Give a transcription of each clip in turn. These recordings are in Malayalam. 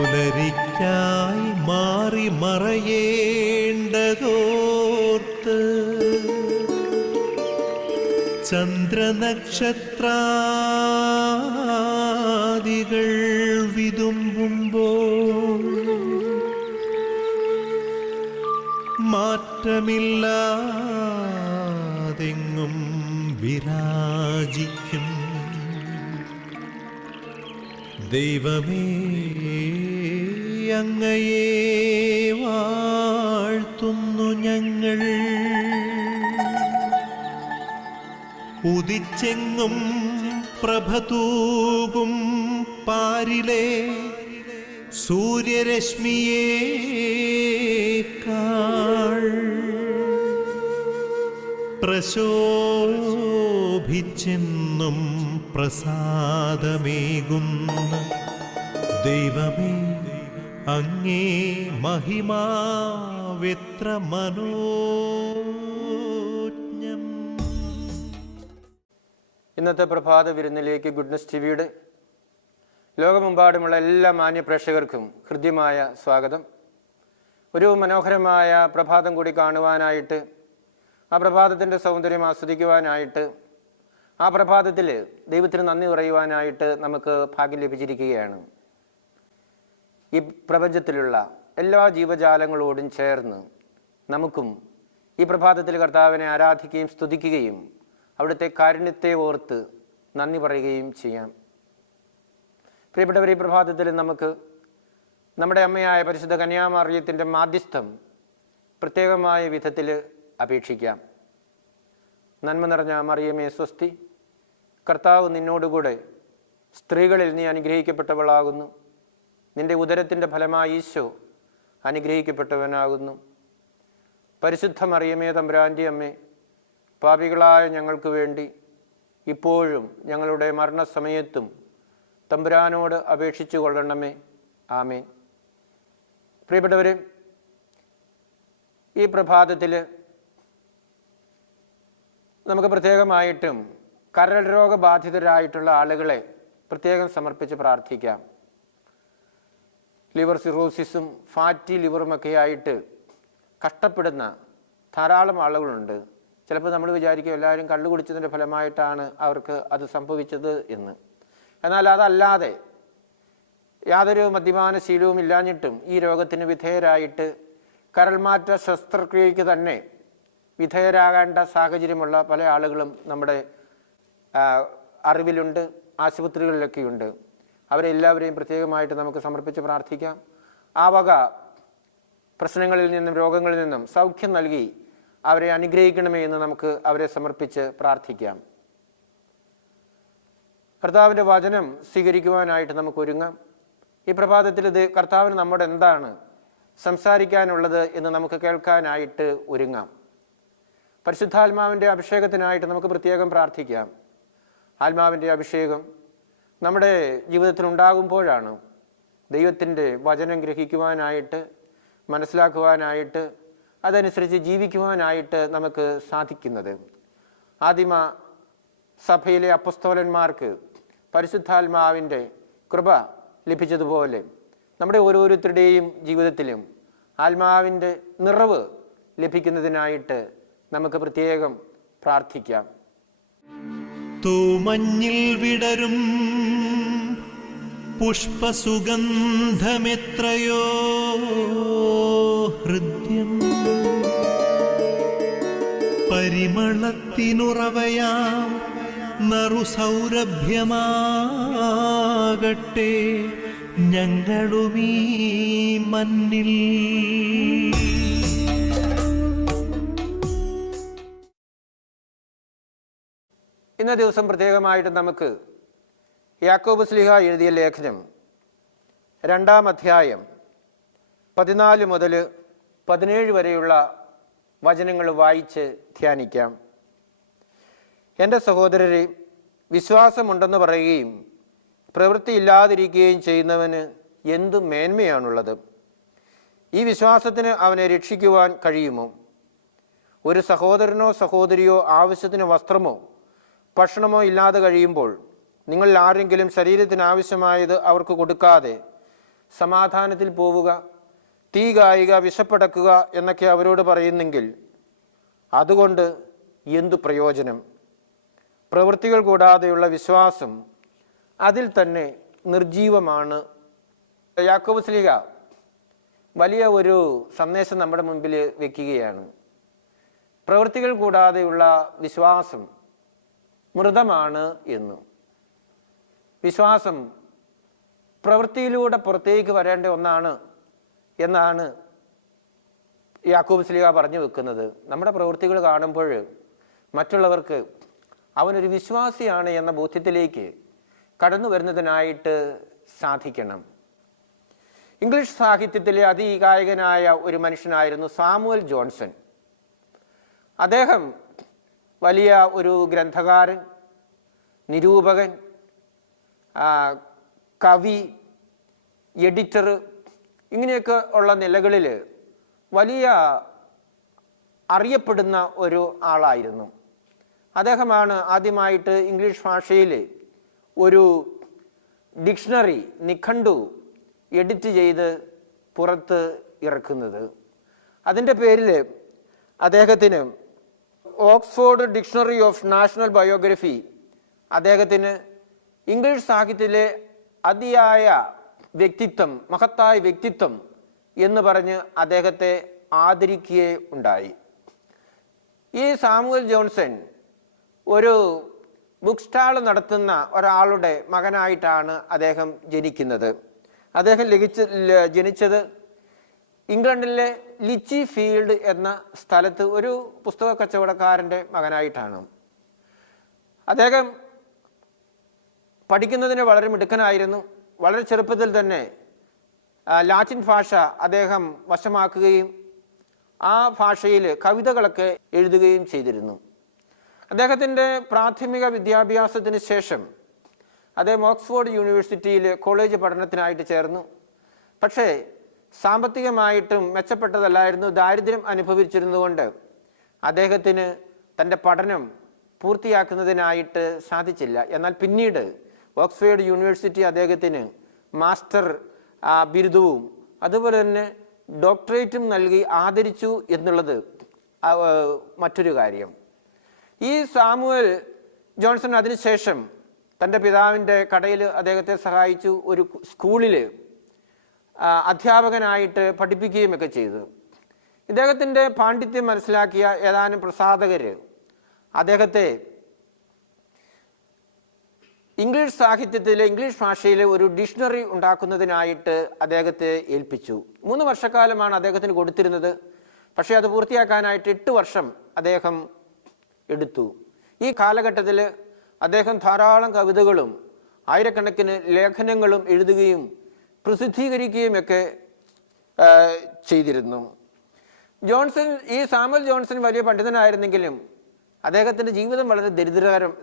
പുലരിക്കായി മാറി മറയേണ്ടതോർത്ത് ചന്ദ്രനക്ഷത്രാദികൾ വിതുമ്പുമ്പോൾ മാറ്റമില്ലാതെങ്ങും വിരാജിക്കും ദൈവമേ, അങ്ങയെ വാഴ്ത്തുന്നു ഞങ്ങൾ. ഉദിച്ചെങ്ങും പ്രഭതൂകും പാരിലെ സൂര്യരശ്മിയേക്കാൾ പ്രശോഭിച്ചെന്നും പ്രസാദമേകുന്ന ദൈവമേ, അങ്ങേ മഹിമാവെത്ര മനോജ്ഞം. ഇന്നത്തെ പ്രഭാത വിരുന്നിലേക്ക് ഗുഡ്നസ് ടിവിയുടെ ലോകമെമ്പാടുമുള്ള എല്ലാ മാന്യ പ്രേക്ഷകർക്കും ഹൃദ്യമായ സ്വാഗതം. ഒരു മനോഹരമായ പ്രഭാതം കൂടി കാണുവാനായിട്ട്, ആ പ്രഭാതത്തിൻ്റെ സൗന്ദര്യം ആസ്വദിക്കുവാനായിട്ട്, ആ പ്രഭാതത്തിൽ ദൈവത്തിന് നന്ദി പറയുവാനായിട്ട് നമുക്ക് ഭാഗ്യം ലഭിച്ചിരിക്കുകയാണ്. ഈ പ്രപഞ്ചത്തിലുള്ള എല്ലാ ജീവജാലങ്ങളോടും ചേർന്ന് നമുക്കും ഈ പ്രഭാതത്തിൽ കർത്താവിനെ ആരാധിക്കുകയും സ്തുതിക്കുകയും അവിടുത്തെ കാരുണ്യത്തെ ഓർത്ത് നന്ദി പറയുകയും ചെയ്യാം. പ്രിയപ്പെട്ടവർ, ഈ പ്രഭാതത്തിൽ നമുക്ക് നമ്മുടെ അമ്മയായ പരിശുദ്ധ കന്യാമറിയത്തിൻ്റെ മാധ്യസ്ഥം പ്രത്യേകമായ വിധത്തിൽ അപേക്ഷിക്കാം. നന്മ നിറഞ്ഞ മറിയമേ സ്വസ്തി, കർത്താവ് നിന്നോടുകൂടെ സ്ത്രീകളിൽ നീ അനുഗ്രഹിക്കപ്പെട്ടവളാകുന്നു. നിന്റെ ഉദരത്തിൻ്റെ ഫലമായി ഈശോ അനുഗ്രഹിക്കപ്പെട്ടവനാകുന്നു. പരിശുദ്ധ മറിയമേ തമ്പുരാൻ്റെ അമ്മേ, പാപികളായ ഞങ്ങൾക്ക് വേണ്ടി ഇപ്പോഴും ഞങ്ങളുടെ മരണസമയത്തും തമ്പുരാനോട് അപേക്ഷിച്ചു കൊള്ളണമേ. ആമേൻ. പ്രിയപ്പെട്ടവരെ, ഈ പ്രഭാതത്തിൽ നമുക്ക് പ്രത്യേകമായിട്ടും കരൾ രോഗബാധിതരായിട്ടുള്ള ആളുകളെ പ്രത്യേകം സമർപ്പിച്ച് പ്രാർത്ഥിക്കാം. ലിവർ സിറോസിസും ഫാറ്റി ലിവറുമൊക്കെ ആയിട്ട് കഷ്ടപ്പെടുന്ന ധാരാളം ആളുകളുണ്ട്. ചിലപ്പോൾ നമ്മൾ വിചാരിക്കും എല്ലാവരും കള്ളു കുടിച്ചതിൻ്റെ ഫലമായിട്ടാണ് അവർക്ക് അത് സംഭവിച്ചത് എന്ന്. എന്നാൽ അതല്ലാതെ യാതൊരു മദ്യപാന ശീലവും ഇല്ലാഞ്ഞിട്ടും ഈ രോഗത്തിന് വിധേയരായിട്ട് കരൾമാറ്റ ശസ്ത്രക്രിയയ്ക്ക് തന്നെ വിധേയരാകേണ്ട സാഹചര്യമുള്ള പല ആളുകളും നമ്മുടെ അറിവിലുണ്ട്, ആശുപത്രികളിലൊക്കെയുണ്ട്. അവരെല്ലാവരെയും പ്രത്യേകമായിട്ട് നമുക്ക് സമർപ്പിച്ച് പ്രാർത്ഥിക്കാം. ആ വക പ്രശ്നങ്ങളിൽ നിന്നും രോഗങ്ങളിൽ നിന്നും സൗഖ്യം നൽകി അവരെ അനുഗ്രഹിക്കണമേ എന്ന് നമുക്ക് അവരെ സമർപ്പിച്ച് പ്രാർത്ഥിക്കാം. കർത്താവിൻ്റെ വചനം സ്വീകരിക്കുവാനായിട്ട് നമുക്ക് ഒരുങ്ങാം. ഈ പ്രഭാതത്തിൽ ഇത് കർത്താവിന് നമ്മോട് എന്താണ് സംസാരിക്കാനുള്ളത് എന്ന് നമുക്ക് കേൾക്കാനായിട്ട് ഒരുങ്ങാം. പരിശുദ്ധാത്മാവിൻ്റെ അഭിഷേകത്തിനായിട്ട് നമുക്ക് പ്രത്യേകം പ്രാർത്ഥിക്കാം. ആത്മാവിൻ്റെ അഭിഷേകം നമ്മുടെ ജീവിതത്തിൽ ഉണ്ടാകുമ്പോഴാണ് ദൈവത്തിൻ്റെ വചനം ഗ്രഹിക്കുവാനായിട്ട്, മനസ്സിലാക്കുവാനായിട്ട്, അതനുസരിച്ച് ജീവിക്കുവാനായിട്ട് നമുക്ക് സാധിക്കുന്നത്. ആദിമ സഭയിലെ അപ്പസ്തോലന്മാർക്ക് പരിശുദ്ധാത്മാവിൻ്റെ കൃപ ലഭിച്ചതുപോലെ നമ്മുടെ ഓരോരുത്തരുടെയും ജീവിതത്തിലും ആത്മാവിൻ്റെ നിറവ് ലഭിക്കുന്നതിനായിട്ട് നമുക്ക് പ്രത്യേകം പ്രാർത്ഥിക്കാം. തൂമഞ്ഞിൽ വിടരും പുഷ്പസുഗന്ധമെത്രയോ ഹൃദ്യം, പരിമളത്തിനുറവയാം നറുസൗരഭ്യമാകട്ടെ ഞങ്ങളുമീ മണ്ണിൽ. ഇന്ന ദിവസം പ്രത്യേകമായിട്ട് നമുക്ക് യാക്കോബ് ശ്ലീഹ എഴുതിയ ലേഖനം 2-ാം അധ്യായം 14 മുതൽ 17 വരെയുള്ള വചനങ്ങൾ വായിച്ച് ധ്യാനിക്കാം. എൻ്റെ സഹോദരരെ, വിശ്വാസമുണ്ടെന്ന് പറയുകയും പ്രവൃത്തിയില്ലാതിരിക്കുകയും ചെയ്യുന്നവന് എന്തു മേന്മയാണുള്ളത്? ഈ വിശ്വാസത്തിന് അവനെ രക്ഷിക്കുവാൻ കഴിയുമോ? ഒരു സഹോദരനോ സഹോദരിയോ ആവശ്യത്തിന് വസ്ത്രമോ ഭക്ഷണമോ ഇല്ലാതെ കഴിയുമ്പോൾ നിങ്ങളിൽ ആരെങ്കിലും ശരീരത്തിന് ആവശ്യമായത് അവർക്ക് കൊടുക്കാതെ സമാധാനത്തിൽ പോവുക, തീ കായുക, വിശപ്പടക്കുക എന്നൊക്കെ അവരോട് പറയുന്നെങ്കിൽ അതുകൊണ്ട് എന്തു പ്രയോജനം? പ്രവൃത്തികൾ കൂടാതെയുള്ള വിശ്വാസം അതിൽ തന്നെ നിർജീവമാണ്. യാക്കോബ് ശ്ലീഹ വലിയ ഒരു സന്ദേശം നമ്മുടെ മുമ്പിൽ വെക്കുകയാണ്. പ്രവൃത്തികൾ കൂടാതെയുള്ള വിശ്വാസം മൃതമാണ് എന്ന്. വിശ്വാസം പ്രവൃത്തിയിലൂടെ പുറത്തേക്ക് വരേണ്ട ഒന്നാണ് എന്നാണ് യാക്കോബ് ശ്ലീഹ പറഞ്ഞു വെക്കുന്നത്. നമ്മുടെ പ്രവൃത്തികൾ കാണുമ്പോൾ മറ്റുള്ളവർക്ക് അവനൊരു വിശ്വാസിയാണ് എന്ന ബോധ്യത്തിലേക്ക് കടന്നു വരുന്നതിനായിട്ട് സാധിക്കണം. ഇംഗ്ലീഷ് സാഹിത്യത്തിലെ അതികായകനായ ഒരു മനുഷ്യനായിരുന്നു സാമുവൽ ജോൺസൺ. അദ്ദേഹം വലിയ ഒരു ഗ്രന്ഥകാരൻ, നിരൂപകൻ, കവി, എഡിറ്റർ, ഇങ്ങനെയൊക്കെ ഉള്ള നിലകളിൽ വലിയ അറിയപ്പെടുന്ന ഒരു ആളായിരുന്നു. അദ്ദേഹമാണ് ആദ്യമായിട്ട് ഇംഗ്ലീഷ് ഭാഷയിൽ ഒരു ഡിക്ഷണറി, നിഘണ്ടു എഡിറ്റ് ചെയ്ത് പുറത്ത് ഇറക്കുന്നത്. അതിൻ്റെ പേരിൽ അദ്ദേഹത്തിന് Oxford dictionary of national biography അദ്ദേഹത്തിന് ഇംഗ്ലീഷ് സാഹിത്യത്തിലെ അതിയായ വ്യക്തിത്വം, മഹത്തായ വ്യക്തിത്വം എന്ന് പറഞ്ഞ് അദ്ദേഹത്തെ ആദരിക്കുകയുണ്ടായി. ഈ സാമുവൽ ജോൺസൺ ഒരു ബുക്ക് സ്റ്റാൾ നടത്തുന്ന ഒരാളുടെ മകനായിട്ടാണ് അദ്ദേഹം ജനിക്കുന്നത്. അദ്ദേഹം ജനിച്ചത് ഇംഗ്ലണ്ടിലെ ലിച്ചി ഫീൽഡ് എന്ന സ്ഥലത്ത് ഒരു പുസ്തക കച്ചവടക്കാരൻ്റെ മകനായിട്ടാണ്. അദ്ദേഹം പഠിക്കുന്നതിന് വളരെ മിടുക്കനായിരുന്നു. വളരെ ചെറുപ്പത്തിൽ തന്നെ ലാറ്റിൻ ഭാഷ അദ്ദേഹം വശമാക്കുകയും ആ ഭാഷയിൽ കവിതകളൊക്കെ എഴുതുകയും ചെയ്തിരുന്നു. അദ്ദേഹത്തിൻ്റെ പ്രാഥമിക വിദ്യാഭ്യാസത്തിന് ശേഷം അദ്ദേഹം ഓക്സ്ഫോർഡ് യൂണിവേഴ്സിറ്റിയിൽ കോളേജ് പഠനത്തിനായിട്ട് ചേർന്നു. പക്ഷേ സാമ്പത്തികമായിട്ടും മെച്ചപ്പെട്ടതല്ലായിരുന്നു. ദാരിദ്ര്യം അനുഭവിച്ചിരുന്നുകൊണ്ട് അദ്ദേഹത്തിന് തൻ്റെ പഠനം പൂർത്തിയാക്കുന്നതിനായിട്ട് സാധിച്ചില്ല. എന്നാൽ പിന്നീട് ഓക്സ്ഫോർഡ് യൂണിവേഴ്സിറ്റി അദ്ദേഹത്തിന് മാസ്റ്റർ ബിരുദവും അതുപോലെ തന്നെ ഡോക്ടറേറ്റും നൽകി ആദരിച്ചു എന്നുള്ളത് മറ്റൊരു കാര്യം. ഈ സാമുവൽ ജോൺസൺ അതിനുശേഷം തൻ്റെ പിതാവിൻ്റെ കടയിൽ അദ്ദേഹത്തെ സഹായിച്ചു. ഒരു സ്കൂളിൽ അധ്യാപകനായിട്ട് പഠിപ്പിക്കുകയുമൊക്കെ ചെയ്തു. ഇദ്ദേഹത്തിൻ്റെ പാണ്ഡിത്യം മനസ്സിലാക്കിയ ഏതാനും പ്രസാധകർ അദ്ദേഹത്തെ ഇംഗ്ലീഷ് സാഹിത്യത്തിലെ, ഇംഗ്ലീഷ് ഭാഷയിലെ ഒരു ഡിക്ഷണറി ഉണ്ടാക്കുന്നതിനായിട്ട് അദ്ദേഹത്തെ ഏൽപ്പിച്ചു. 3 വർഷക്കാലമാണ് അദ്ദേഹത്തിന് കൊടുത്തിരുന്നത്. പക്ഷേ അത് പൂർത്തിയാക്കാനായിട്ട് 8 വർഷം അദ്ദേഹം എടുത്തു. ഈ കാലഘട്ടത്തിൽ അദ്ദേഹം ധാരാളം കവിതകളും ആയിരക്കണക്കിന് ലേഖനങ്ങളും എഴുതുകയും പ്രസിദ്ധീകരിക്കുകയുമൊക്കെ ചെയ്തിരുന്നു. ഈ സാമുവൽ ജോൺസൺ വലിയ പണ്ഡിതനായിരുന്നെങ്കിലും അദ്ദേഹത്തിൻ്റെ ജീവിതം വളരെ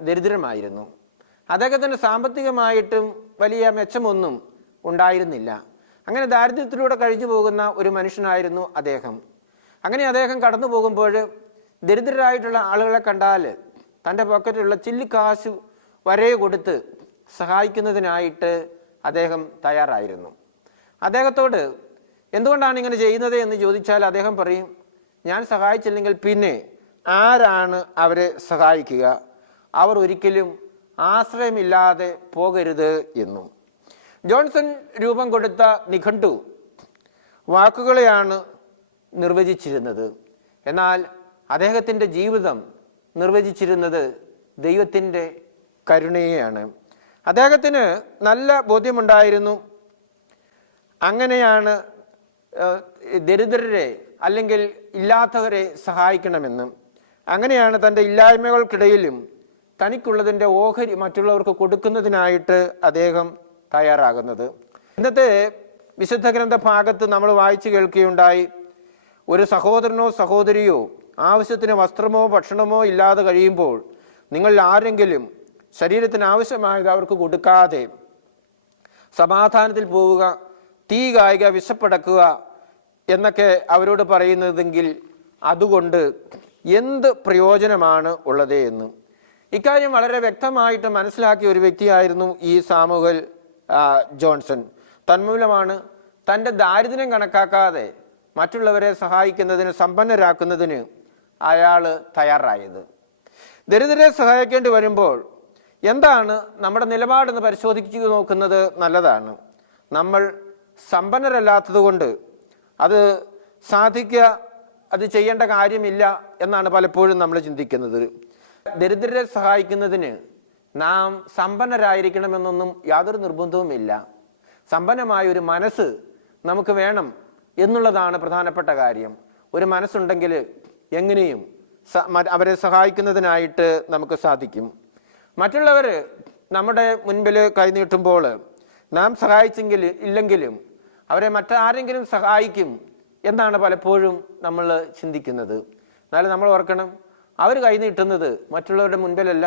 ദരിദ്രമായിരുന്നു. അദ്ദേഹത്തിന് സാമ്പത്തികമായിട്ടും വലിയ മെച്ചമൊന്നും ഉണ്ടായിരുന്നില്ല. അങ്ങനെ ദാരിദ്ര്യത്തിലൂടെ കഴിഞ്ഞു പോകുന്ന ഒരു മനുഷ്യനായിരുന്നു അദ്ദേഹം. അങ്ങനെ അദ്ദേഹം കടന്നു പോകുമ്പോൾ ദരിദ്രരായിട്ടുള്ള ആളുകളെ കണ്ടാൽ തൻ്റെ പോക്കറ്റിലുള്ള ചില്ലിക്കാശ് വരെ കൊടുത്ത് സഹായിക്കുന്നതിനായിട്ട് അദ്ദേഹം തയ്യാറായിരുന്നു. അദ്ദേഹത്തോട് എന്തുകൊണ്ടാണ് ഇങ്ങനെ ചെയ്യുന്നത് എന്ന് ചോദിച്ചാൽ അദ്ദേഹം പറയും, ഞാൻ സഹായിച്ചില്ലെങ്കിൽ പിന്നെ ആരാണ് അവരെ സഹായിക്കുക? അവർ ഒരിക്കലും ആശ്രയമില്ലാതെ പോകരുത് എന്നും. ജോൺസൺ രൂപം കൊടുത്ത നിഘണ്ടു വാക്കുകളെയാണ് നിർവചിച്ചിരുന്നത്. എന്നാൽ അദ്ദേഹത്തിൻ്റെ ജീവിതം നിർവചിച്ചിരുന്നത് ദൈവത്തിൻ്റെ കരുണയെയാണ്. അദ്ദേഹത്തിന് നല്ല ബോധ്യമുണ്ടായിരുന്നു അങ്ങനെയാണ് ദരിദ്രരെ അല്ലെങ്കിൽ ഇല്ലാത്തവരെ സഹായിക്കണമെന്നും. അങ്ങനെയാണ് തൻ്റെ ഇല്ലായ്മകൾക്കിടയിലും തനിക്കുള്ളതിൻ്റെ ഓഹരി മറ്റുള്ളവർക്ക് കൊടുക്കുന്നതിനായിട്ട് അദ്ദേഹം തയ്യാറാകുന്നത്. ഇന്നത്തെ വിശുദ്ധ ഗ്രന്ഥ ഭാഗത്ത് നമ്മൾ വായിച്ചു കേൾക്കുകയുണ്ടായി, ഒരു സഹോദരനോ സഹോദരിയോ ആവശ്യത്തിന് വസ്ത്രമോ ഭക്ഷണമോ ഇല്ലാതെ കഴിയുമ്പോൾ നിങ്ങൾ ആരെങ്കിലും ശരീരത്തിന് ആവശ്യമായത് അവർക്ക് കൊടുക്കാതെ സമാധാനത്തിൽ പോവുക, തീ കായുക, വിശപ്പടക്കുക എന്നൊക്കെ അവരോട് പറയുന്നതെങ്കിൽ അതുകൊണ്ട് എന്ത് പ്രയോജനമാണ് ഉള്ളത് എന്ന്. ഇക്കാര്യം വളരെ വ്യക്തമായിട്ട് മനസ്സിലാക്കിയ ഒരു വ്യക്തിയായിരുന്നു ഈ സാമുവൽ ജോൺസൺ. തന്മൂലമാണ് തൻ്റെ ദാരിദ്ര്യം കണക്കാക്കാതെ മറ്റുള്ളവരെ സഹായിക്കുന്നതിന്, സമ്പന്നരാക്കുന്നതിന് അയാൾ തയ്യാറായത്. ദരിദ്രരെ സഹായിക്കേണ്ടി വരുമ്പോൾ എന്താണ് നമ്മുടെ നിലപാടെന്ന് പരിശോധിച്ചു നോക്കുന്നത് നല്ലതാണ്. നമ്മൾ സമ്പന്നരല്ലാത്തത് കൊണ്ട് അത് ചെയ്യേണ്ട കാര്യമില്ല എന്നാണ് പലപ്പോഴും നമ്മൾ ചിന്തിക്കുന്നത്. ദരിദ്രരെ സഹായിക്കുന്നതിന് നാം സമ്പന്നരായിരിക്കണമെന്നൊന്നും യാതൊരു നിർബന്ധവുമില്ല. സമ്പന്നമായ ഒരു മനസ്സ് നമുക്ക് വേണം എന്നുള്ളതാണ് പ്രധാനപ്പെട്ട കാര്യം. ഒരു മനസ്സുണ്ടെങ്കിൽ എങ്ങനെയും അവരെ സഹായിക്കുന്നതിനായിട്ട് നമുക്ക് സാധിക്കും. മറ്റുള്ളവർ നമ്മുടെ മുൻപിൽ കൈനീട്ടുമ്പോൾ നാം ഇല്ലെങ്കിലും അവരെ മറ്റാരെങ്കിലും സഹായിക്കും എന്നാണ് പലപ്പോഴും നമ്മൾ ചിന്തിക്കുന്നത്. എന്നാലും നമ്മൾ ഓർക്കണം, അവർ കൈനീട്ടുന്നത് മറ്റുള്ളവരുടെ മുൻപിലല്ല,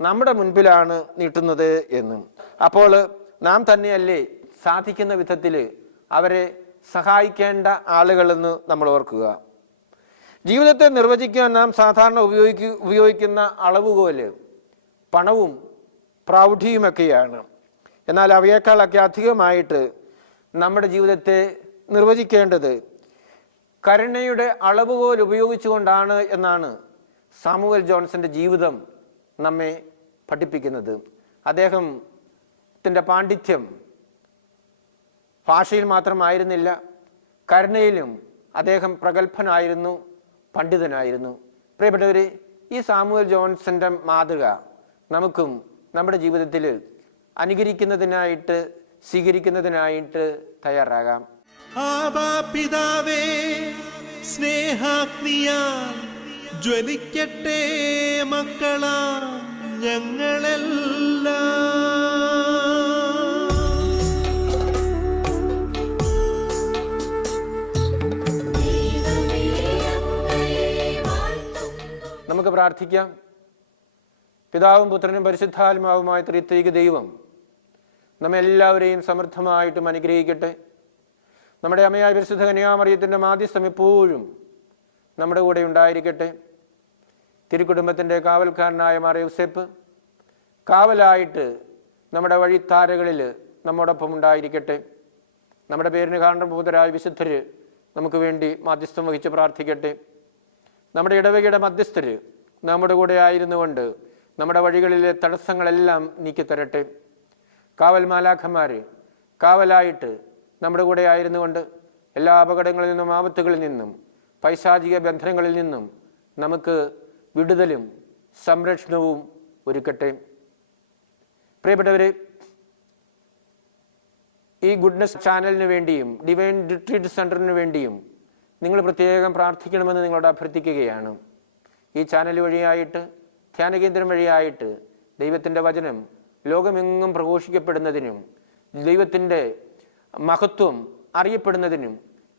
നമ്മുടെ മുൻപിലാണ് നീട്ടുന്നത് എന്ന്. അപ്പോൾ നാം തന്നെയല്ലേ സാധിക്കുന്ന വിധത്തിൽ അവരെ സഹായിക്കേണ്ട ആളുകളെന്ന് നമ്മൾ ഓർക്കുക. ജീവിതത്തെ നിർവചിക്കാൻ നാം സാധാരണ ഉപയോഗിക്കുന്ന അളവുകോല് പണവും പ്രൗഢിയുമൊക്കെയാണ്. എന്നാൽ അവയേക്കാളൊക്കെ അധികമായിട്ട് നമ്മുടെ ജീവിതത്തെ നിർവചിക്കേണ്ടത് കരുണയുടെ അളവുകോൽ ഉപയോഗിച്ചുകൊണ്ടാണ് എന്നാണ് സാമുവൽ ജോൺസന്റെ ജീവിതം നമ്മെ പഠിപ്പിക്കുന്നത്. അദ്ദേഹത്തിൻ്റെ പാണ്ഡിത്യം ഭാഷയിൽ മാത്രമായിരുന്നില്ല, കരുണയിലും അദ്ദേഹം പ്രഗത്ഭനായിരുന്നു, പണ്ഡിതനായിരുന്നു. പ്രിയപ്പെട്ടവരെ, ഈ സാമുവൽ ജോൺസന്റെ മാതൃക നമുക്കും നമ്മുടെ ജീവിതത്തിൽ അനുകരിക്കുന്നതിനായിട്ട്, സ്വീകരിക്കുന്നതിനായിട്ട് തയ്യാറാകാം. ആബാ പിതാവേ, സ്നേഹാഗ്നിയാൽ ജ്വലിക്കട്ടെ മക്കളാ ഞങ്ങളെല്ലാം. നമുക്ക് പ്രാർത്ഥിക്കാം. പിതാവും പുത്രനും പരിശുദ്ധാത്മാവുമായ ത്രിത്വൈക ദൈവം നമ്മെല്ലാവരെയും സമൃദ്ധമായിട്ടും അനുഗ്രഹിക്കട്ടെ. നമ്മുടെ അമ്മയായ പരിശുദ്ധ കന്യാമറിയത്തിൻ്റെ മാധ്യസ്ഥം എപ്പോഴും നമ്മുടെ കൂടെ ഉണ്ടായിരിക്കട്ടെ. തിരുക്കുടുംബത്തിൻ്റെ കാവൽക്കാരനായ മാർ യൗസേപ്പ് കാവലായിട്ട് നമ്മുടെ വഴിത്താരകളിൽ നമ്മോടൊപ്പം ഉണ്ടായിരിക്കട്ടെ. നമ്മുടെ പേരിന് കാരണഭൂതരായ വിശുദ്ധർ നമുക്ക് വേണ്ടി മാധ്യസ്ഥം വഹിച്ച് പ്രാർത്ഥിക്കട്ടെ. നമ്മുടെ ഇടവകയുടെ മധ്യസ്ഥർ നമ്മുടെ കൂടെ ആയിരുന്നുകൊണ്ട് നമ്മുടെ വഴികളിലെ തടസ്സങ്ങളെല്ലാം നീക്കിത്തരട്ടെ. കാവൽ മാലാഖമാർ കാവലായിട്ട് നമ്മുടെ കൂടെ ആയിരുന്നുകൊണ്ട് എല്ലാ അപകടങ്ങളിൽ നിന്നും, ആപത്തുകളിൽ നിന്നും, പൈശാചിക ബന്ധനങ്ങളിൽ നിന്നും നമുക്ക് വിടുതലും സംരക്ഷണവും ഒരുക്കട്ടെ. പ്രിയപ്പെട്ടവരെ, ഈ ഗുഡ്നസ് ചാനലിന് വേണ്ടിയും ഡിവൈൻ റിട്രീറ്റ് സെൻറ്ററിന് വേണ്ടിയും നിങ്ങൾ പ്രത്യേകം പ്രാർത്ഥിക്കണമെന്ന് നിങ്ങളോട് അഭ്യർത്ഥിക്കുകയാണ്. ഈ ചാനൽ വഴിയായിട്ട്, ധ്യാനകേന്ദ്രം വഴിയായിട്ട് ദൈവത്തിൻ്റെ വചനം ലോകമെങ്ങും പ്രഘോഷിക്കപ്പെടുന്നതിനും ദൈവത്തിൻ്റെ മഹത്വം അറിയപ്പെടുന്നതിനും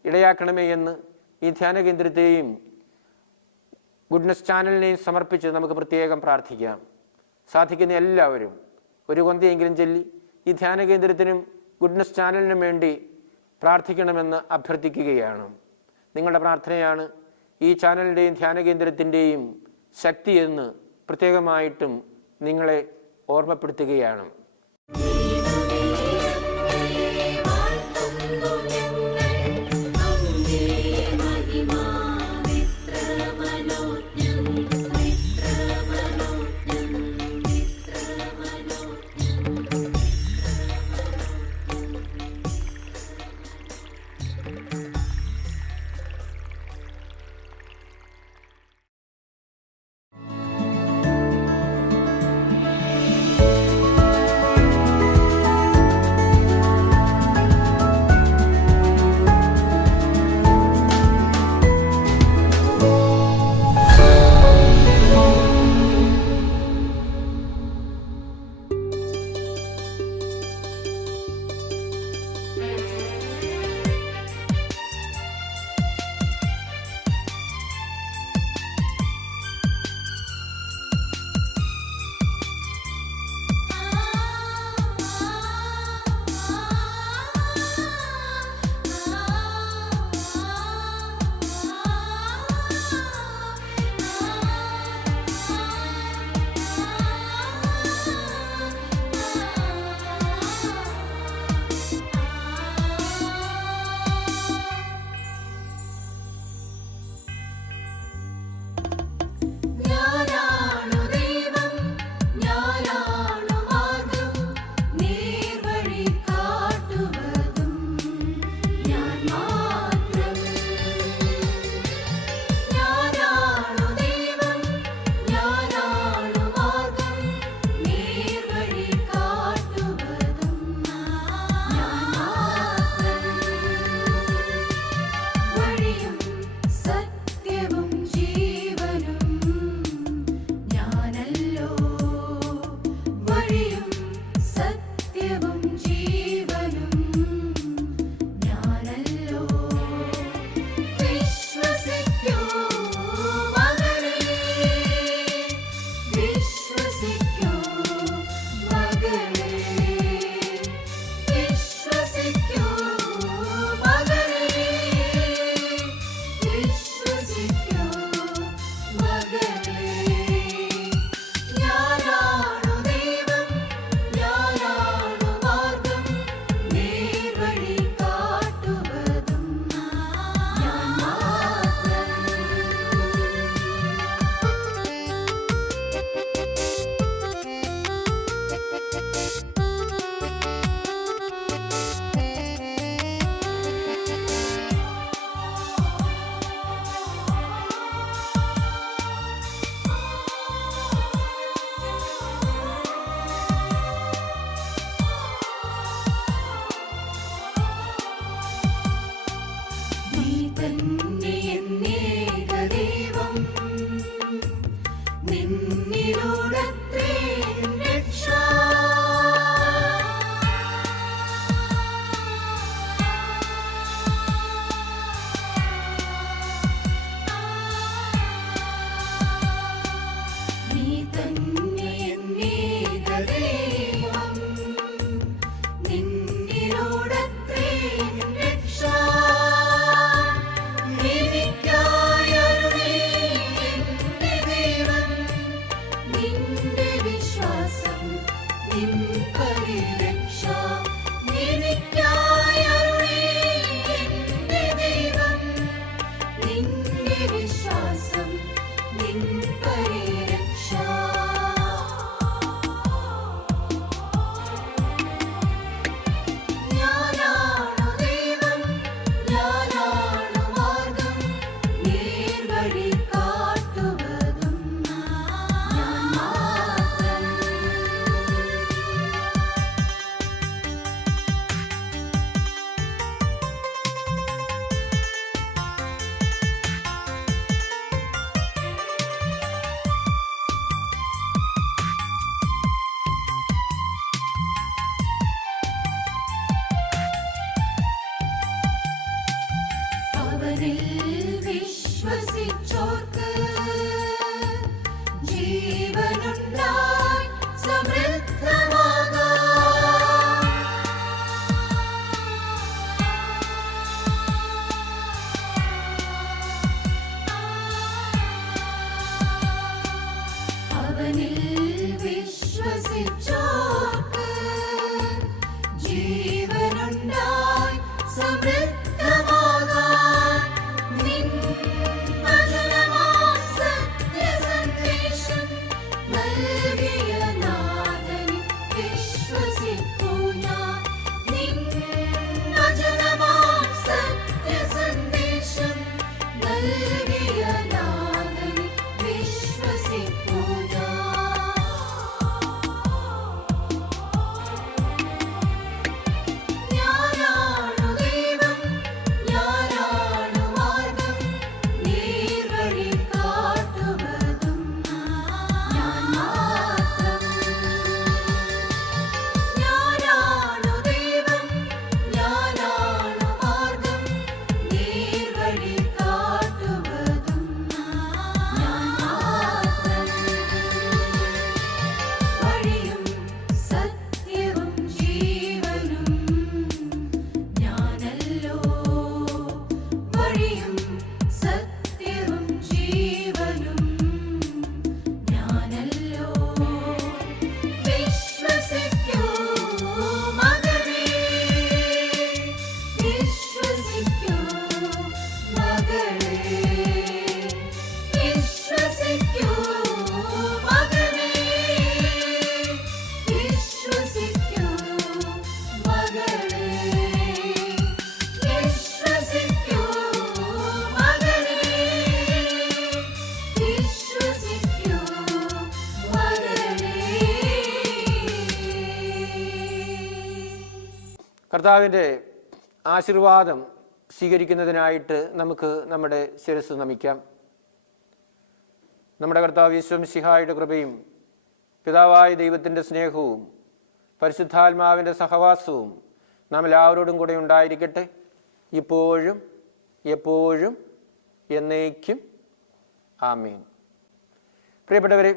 ഇടയാക്കണമേ എന്ന് ഈ ധ്യാനകേന്ദ്രത്തെയും ഗുഡ്നസ് ചാനലിനെയും സമർപ്പിച്ച് നമുക്ക് പ്രത്യേകം പ്രാർത്ഥിക്കാം. സാധിക്കുന്ന എല്ലാവരും ഒരു കൊന്തയെങ്കിലും ചൊല്ലി ഈ ധ്യാനകേന്ദ്രത്തിനും ഗുഡ്നസ് ചാനലിനും വേണ്ടി പ്രാർത്ഥിക്കണമെന്ന് അഭ്യർത്ഥിക്കുകയാണ്. നിങ്ങളുടെ പ്രാർത്ഥനയാണ് ഈ ചാനലിൻ്റെയും ധ്യാനകേന്ദ്രത്തിൻ്റെയും ശക്തിയെന്ന് പ്രത്യേകമായിട്ടും നിങ്ങളെ ഓർമ്മപ്പെടുത്തുകയാണ്. അവനിൽ വിശ്വസിച്ചോർക്ക് ജീവനുണ്ടായി സമൃദ്ധമാകാൻ നിൻ വചനമാം സത്യസന്ദേശം നൽകിയ നാഥനിൽ വിശ്വസിക്കൂ ഞാൻ. നിൻ വചനമാം സത്യസന്ദേശം നൽകിയ നാഥനിൽ വിശ്വസിക്കൂ ഞാൻ. ഞാനാണു ദൈവം, ഞാനാണു മാർഗ്ഗം, നേർവഴി കാട്ടുവതും ഞാൻ മാത്രം. ഞാനാണു ദൈവം, ഞാനാണു മാർഗ്ഗം, നേർവഴി കാട്ടുവതും ഞാൻ മാത്രം. വഴിയും സത്യവും ജീവനും ഞാനല്ലോ. വഴിയും സത്യവും ജീവനും ഞാനല്ലോ. വിശ്വസിക്കൂ മകനേ, വിശ്വസിക്കൂ മകളേ, വിശ്വസിക്കൂ മകനേ, വിശ്വസിക്കൂ മകളേ, വിശ്വസിക്കൂ മകനേ, വിശ്വസിക്കൂ മകളേ. കർത്താവിൻ്റെ ആശീർവാദം സ്വീകരിക്കുന്നതിനായിട്ട് നമുക്ക് നമ്മുടെ ശിരസ്സ് നമിക്കാം. നമ്മുടെ കർത്താവ് യേശു മിശിഹായുടെ കൃപയും പിതാവായ ദൈവത്തിൻ്റെ സ്നേഹവും പരിശുദ്ധാത്മാവിൻ്റെ സഹവാസവും നാം എല്ലാവരോടും കൂടെ ഉണ്ടായിരിക്കട്ടെ, ഇപ്പോഴും എപ്പോഴും എന്നേക്കും. ആമീൻ. പ്രിയപ്പെട്ടവരെ,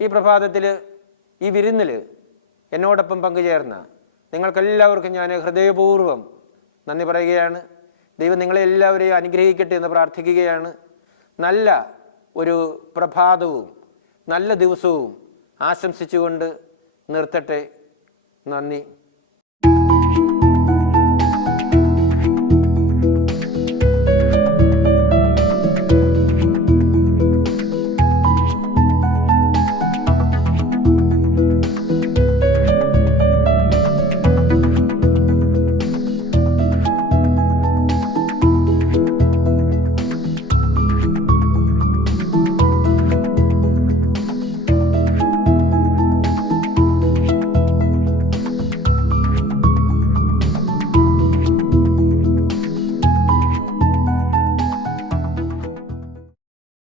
ഈ പ്രഭാതത്തിൽ ഈ വിരുന്നിൽ എന്നോടൊപ്പം പങ്കുചേർന്ന നിങ്ങൾക്കെല്ലാവർക്കും ഞാൻ ഹൃദയപൂർവ്വം നന്ദി പറയുകയാണ്. ദൈവം നിങ്ങളെല്ലാവരെയും അനുഗ്രഹിക്കട്ടെ എന്ന് പ്രാർത്ഥിക്കുകയാണ്. നല്ല ഒരു പ്രഭാതവും നല്ല ദിവസവും ആശംസിച്ചുകൊണ്ട് നിർത്തട്ടെ. നന്ദി.